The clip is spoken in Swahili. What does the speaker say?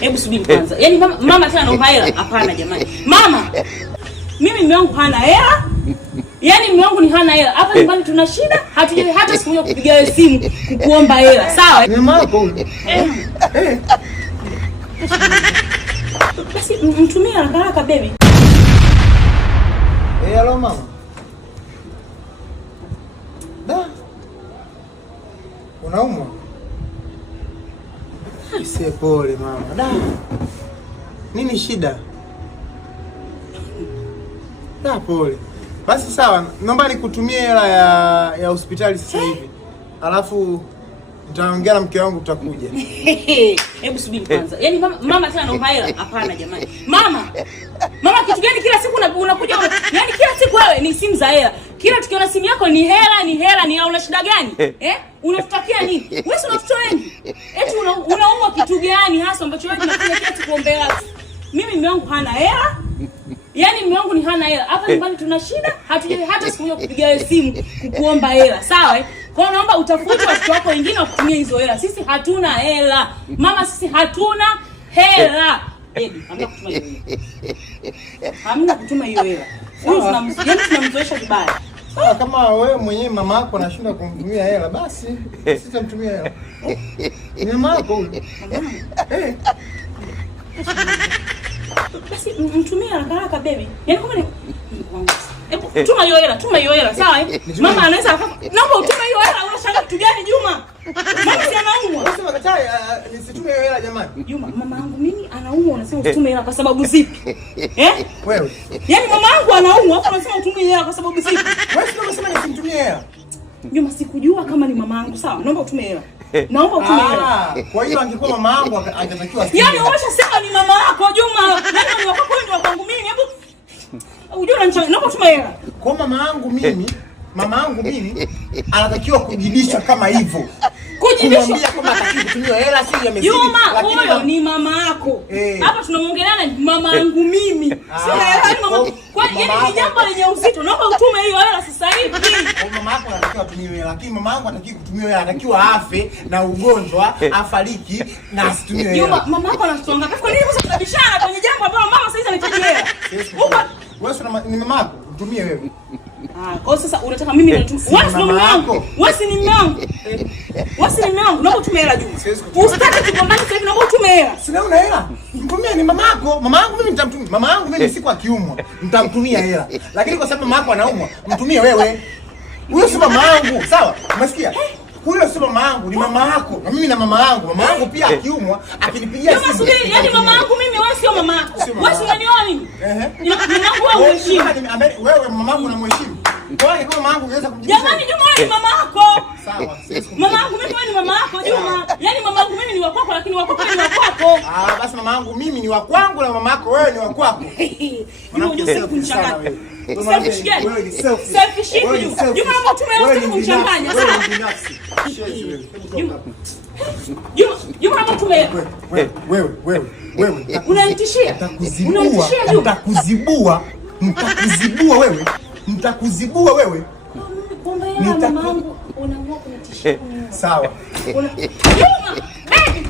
Hebu subiri kwanza. Yaani mama tena anaomba hela? Hapana jamani. Mama. Mimi mume wangu hana hela. Yaani mume wangu ni hana hela. Hapa nyumbani tuna shida. Hatujui hata siku moja kupiga wewe simu kukuomba hela. Sawa? Ni mama yako. Basi mtumie haraka baby. Hello mama. Da. Unaumwa? Sie pole mama. Da. Nini shida? Da pole. Basi sawa, naomba nikutumie hela ya hospitali sasa hivi. Alafu nitaongea na mke wangu tutakuja. Hebu subiri kwanza. Yaani mama tena anaomba hela? Hapana jamani. Mama kitu gani kila siku unakuja yaani kila siku wewe ni simu za hela. Kila tukiona simu yako ni hela, una shida gani? Unatutakia nini? Wewe si unatutoa wengi. Eti unaumwa kitu gani hasa ambacho wewe unafanya kila siku ombe hela? Mimi mume wangu hana hela. Yaani mume wangu ni hana hela. Hapa nyumbani tuna shida. Hatujui hata siku moja kupiga wewe simu kukuomba hela. Sawa? Kwa hiyo naomba utafute watu wako wengine wakutumie hizo hela. Sisi hatuna hela. Mama, sisi hatuna hela. Baby, hamna kutuma hiyo hela. Hamna kutuma hiyo hela. Huyu tunamzoesha vibaya. Sawa, kama wewe mwenyewe mama yako anashinda kumtumia hela, basi sisi tutamtumia hela. Ni mama yako huyu. Basi mtumie haraka baby. Yaani kama ni tuma hiyo hela, sawa? Mama anaweza naomba utume hiyo hela, unashanga kitu gani Juma? Mama si anaumwa. Unasema katai nisitume hiyo hela jamani. Juma, mama yangu mimi anaumwa, unasema utume hela kwa sababu zipi? Wewe. Yaani mama yangu anaumwa, hapo unasema utume hela kwa sababu zipi? Wewe sio unasema nisimtumie hela. Juma, sikujua kama ni mama yangu, sawa? Naomba utume hela. Naomba utume hela. Kwa hiyo angekuwa mama yangu angetakiwa. Yaani umeshasema ni mama yako Juma. Yaani ni wako ni wa kwangu mimi. Hebu unajua unanichanganya. Naomba utume hela. Kwa mama yangu mimi anatakiwa kujibisha kama hivyo. Kumwambia kama atakiwa kutumia hela si yamezidi. Juma, huyo ni mama yako. Hapa tunamuongeleana mama yangu mimi. Sio mama. Kwa yaani ni jambo lenye uzito. Naomba utume hiyo hela sasa hivi. Kwa mama yako anatakiwa kutumia hela, lakini mama yangu anatakiwa kutumia hela, anatakiwa afe na ugonjwa, afariki na asitumie hela. Juma, mama yako anasonga. Kwa nini sasa tunabishana kwenye jambo ambalo mama sasa hivi anahitaji hela? Wewe ni mama yako, mtumie wewe. Kwa sasa unataka mimi nitumie. Wewe si mama yangu. Wewe si ni mume wangu. Wewe si ni mume wangu. Naomba utume hela Juma. Usitaki tugombane sasa hivi, naomba utume hela. Sina una hela. Mtumie ni mama yako. Mama yangu mimi nitamtumia. Mama yangu mimi siku akiumwa nitamtumia hela. Lakini kwa sababu mama yako anaumwa, mtumie wewe. Huyo si mama yangu. Sawa? Umesikia? Huyo si mama yangu, ni mama yako. Na mimi na mama yangu. Mama yangu pia akiumwa, akinipigia simu. Subiri, yaani mama yangu mimi, wewe sio mama yako. Wewe si unanioa mimi? Ni mama yangu wewe unaheshimu. Wewe mama yangu unamheshimu. Kwa hiyo mama yangu ungeweza kumjibisha. Jamani Juma, wewe ni mama yako. Sawa. Mama yangu mimi, wewe ni mama yako Juma. Yaani mama yangu mimi ni wa kwako, lakini wa kwako ni wa kwako. Basi mama yangu mimi ni wa kwangu na mama yako wewe ni wa kwako. Unajua kunichanganya. Selfish gani? Selfish hivi Juma. Juma, naomba utume hela kunichanganya. Sawa? Juma, naomba utume hela. Wewe. Unanitishia? Unanitishia Juma? Mtakuzibua wewe. Kumbe mama yangu unaamua kunitishia. Sawa. Juma, baby.